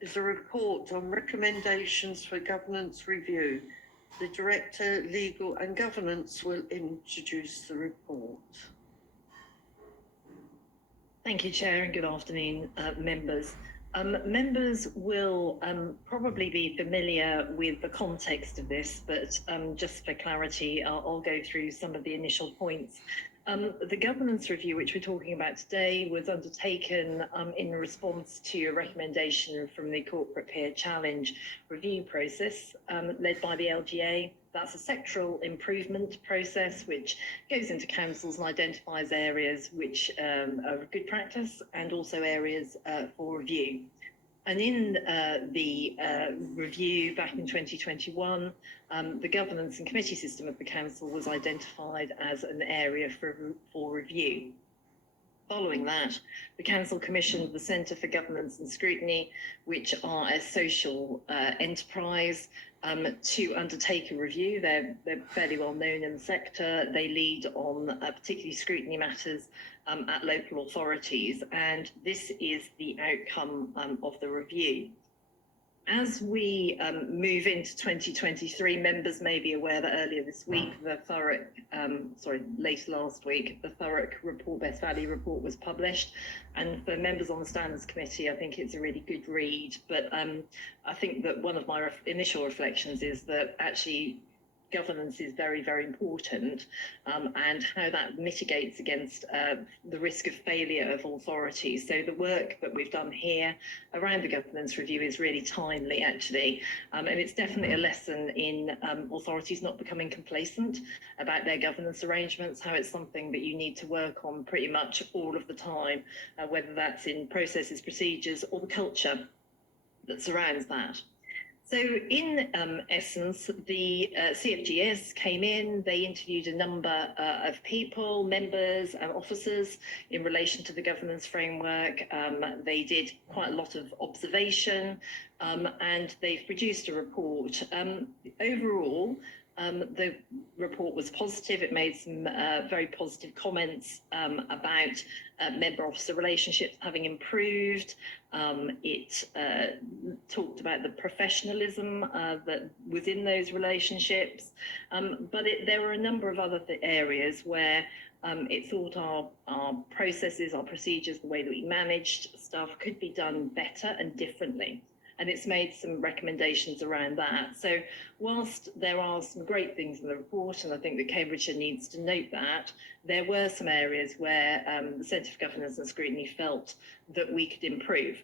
is a report on recommendations for governance review. The Director, Legal and Governance will introduce the report. Thank you, Chair, and good afternoon, members. Members will probably be familiar with the context of this, but just for clarity, I'll go through some of the initial points. The governance review, which we're talking about today, was undertaken in response to a recommendation from the Corporate Peer Challenge review process led by the LGA. That's a sectoral improvement process which goes into councils and identifies areas which are good practice and also areas for review. And in the review back in 2021, the governance and committee system of the council was identified as an area for review. Following that, the council commissioned the Centre for Governance and Scrutiny, which are a social enterprise, to undertake a review. They're fairly well known in the sector. They lead on particularly scrutiny matters at local authorities, and this is the outcome of the review. As we move into 2023, members may be aware that earlier this week, late last week, the Thurrock report, Best Value report, was published. And for members on the Standards Committee, I think it's a really good read. But I think that one of my initial reflections is that actually governance is very, very important, and how that mitigates against the risk of failure of authorities. So the work that we've done here around the governance review is really timely, actually, and it's definitely a lesson in authorities not becoming complacent about their governance arrangements, how it's something that you need to work on pretty much all of the time, whether that's in processes, procedures, or the culture that surrounds that. So in essence, the CFGS came in, they interviewed a number of people, members and officers in relation to the governance framework. They did quite a lot of observation, and they've produced a report. Overall, the report was positive. It made some very positive comments about member-officer relationships having improved. It talked about the professionalism that was in those relationships, but there were a number of other areas where it thought our processes, our procedures, the way that we managed stuff could be done better and differently. And it's made some recommendations around that. So whilst there are some great things in the report, and I think that Cambridgeshire needs to note that, there were some areas where the Centre for Governance and Scrutiny felt that we could improve.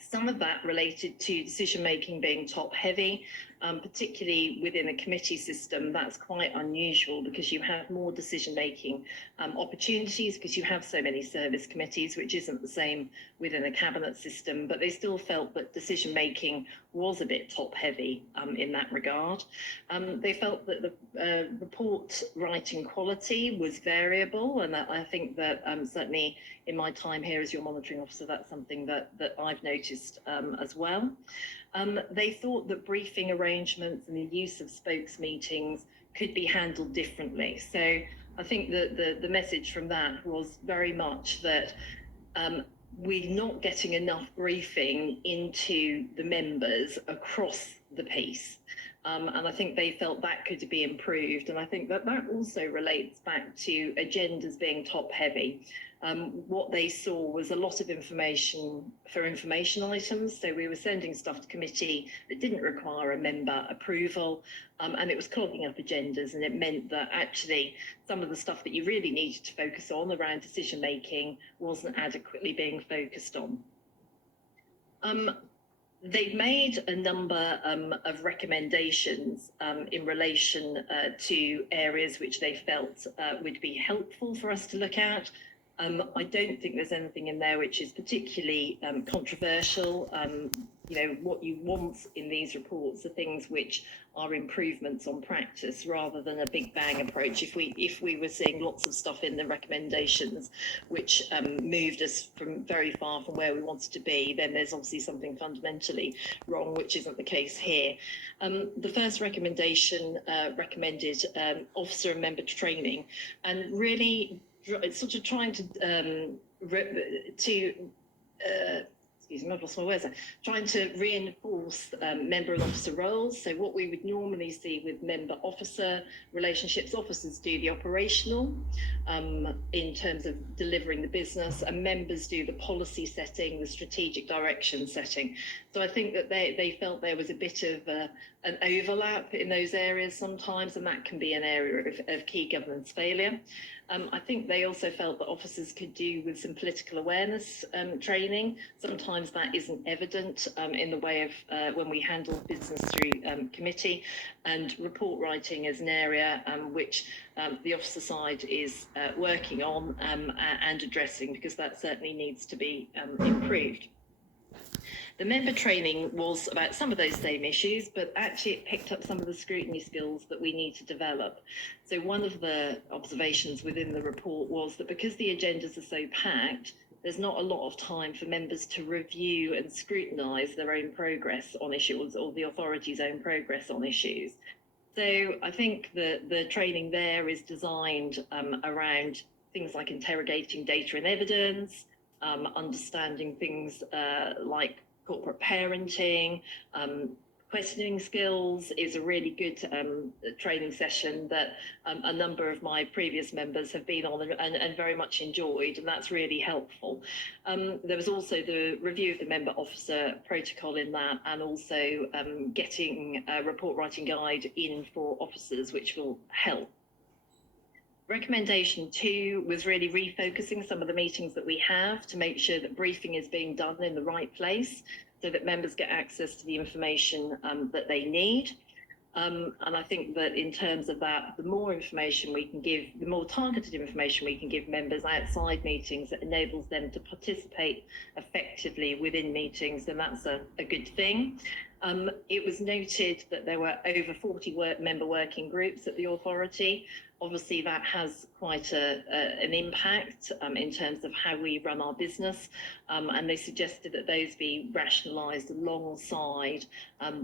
Some of that related to decision-making being top-heavy, particularly within a committee system. That's quite unusual because you have more decision-making opportunities because you have so many service committees, which isn't the same within a cabinet system, but they still felt that decision-making was a bit top-heavy in that regard. They felt that the report writing quality was variable, and I think that certainly in my time here as your monitoring officer, that's something that I've noticed as well. They thought that briefing arrangements and the use of spokes meetings could be handled differently. So I think that the message from that was very much that we're not getting enough briefing into the members across the piece. And I think they felt that could be improved. And I think that also relates back to agendas being top heavy. What they saw was a lot of information for information items. So we were sending stuff to committee that didn't require a member approval, and it was clogging up agendas. And it meant that actually some of the stuff that you really needed to focus on around decision making wasn't adequately being focused on. They've made a number of recommendations in relation to areas which they felt would be helpful for us to look at. I don't think there's anything in there which is particularly controversial. You know, what you want in these reports are things which are improvements on practice rather than a big bang approach. If we were seeing lots of stuff in the recommendations which moved us from very far from where we wanted to be, then there's obviously something fundamentally wrong, which isn't the case here. The first recommendation recommended officer and member training, and really sort of trying to excuse me, I've lost my words there, trying to reinforce member and officer roles. So what we would normally see with member officer relationships, officers do the operational in terms of delivering the business, and members do the policy setting, the strategic direction setting. So I think that they felt there was a bit of an overlap in those areas sometimes, and that can be an area of key governance failure. I think they also felt that officers could do with some political awareness training. Sometimes that isn't evident in the way of when we handle business through committee, and report writing is an area which the officer side is working on and addressing, because that certainly needs to be improved. The member training was about some of those same issues, but actually it picked up some of the scrutiny skills that we need to develop. So one of the observations within the report was that because the agendas are so packed, there's not a lot of time for members to review and scrutinise their own progress on issues, or the authority's own progress on issues. So I think the training there is designed around things like interrogating data and evidence, understanding things like corporate parenting, questioning skills is a really good training session that a number of my previous members have been on and very much enjoyed, and that's really helpful. There was also the review of the member officer protocol in that, and also getting a report writing guide in for officers, which will help. Recommendation 2 was really refocusing some of the meetings that we have to make sure that briefing is being done in the right place, so that members get access to the information that they need. And I think that in terms of that, the more information we can give, the more targeted information we can give members outside meetings that enables them to participate effectively within meetings, then that's a good thing. It was noted that there were over 40 member working groups at the authority. Obviously, that has quite an impact in terms of how we run our business, and they suggested that those be rationalised alongside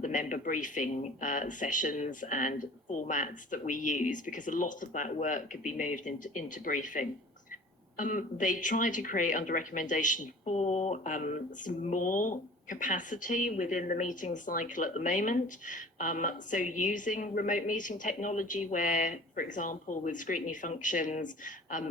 the member briefing sessions and formats that we use, because a lot of that work could be moved into briefing. They tried to create, under recommendation 4, some more capacity within the meeting cycle at the moment. So using remote meeting technology where, for example, with scrutiny functions,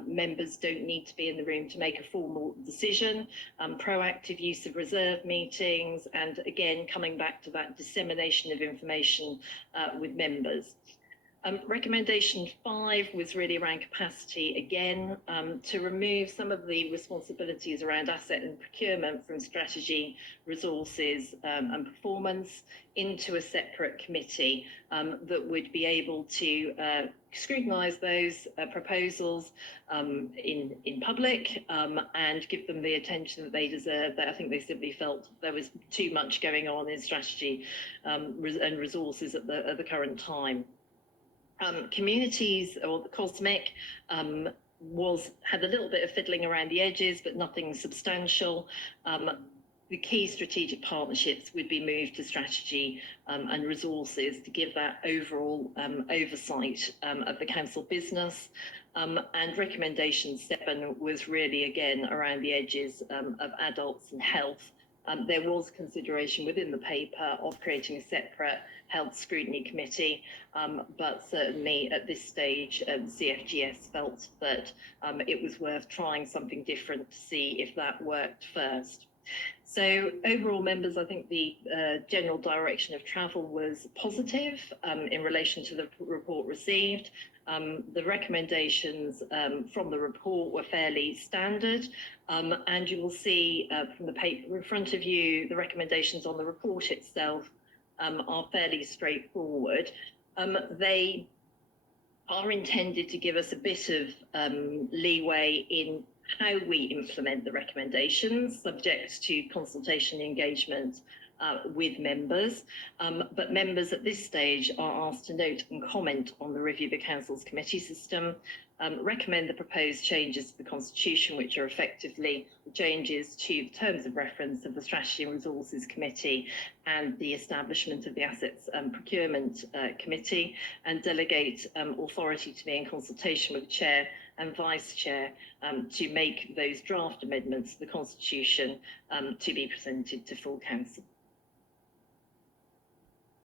members don't need to be in the room to make a formal decision, proactive use of reserve meetings, and again, coming back to that dissemination of information with members. Recommendation 5 was really around capacity again, to remove some of the responsibilities around asset and procurement from strategy, resources and performance into a separate committee that would be able to scrutinise those proposals in public and give them the attention that they deserve. I think they simply felt there was too much going on in strategy and resources at the current time. Communities, or the cosmic, had a little bit of fiddling around the edges, but nothing substantial. The key strategic partnerships would be moved to strategy and resources to give that overall oversight of the council business. And recommendation 7 was really again around the edges of adults and health. There was consideration within the paper of creating a separate health scrutiny committee, but certainly at this stage, CFGS felt that it was worth trying something different to see if that worked first. So overall, members, I think the general direction of travel was positive in relation to the report received. The recommendations from the report were fairly standard, and you will see from the paper in front of you, the recommendations on the report itself are fairly straightforward. They are intended to give us a bit of leeway in how we implement the recommendations, subject to consultation engagement with members, but members at this stage are asked to note and comment on the review of the Council's committee system, recommend the proposed changes to the Constitution, which are effectively changes to the terms of reference of the Strategy and Resources Committee and the establishment of the Assets Procurement Committee, and delegate authority to me in consultation with the Chair and Vice Chair to make those draft amendments to the Constitution to be presented to full Council.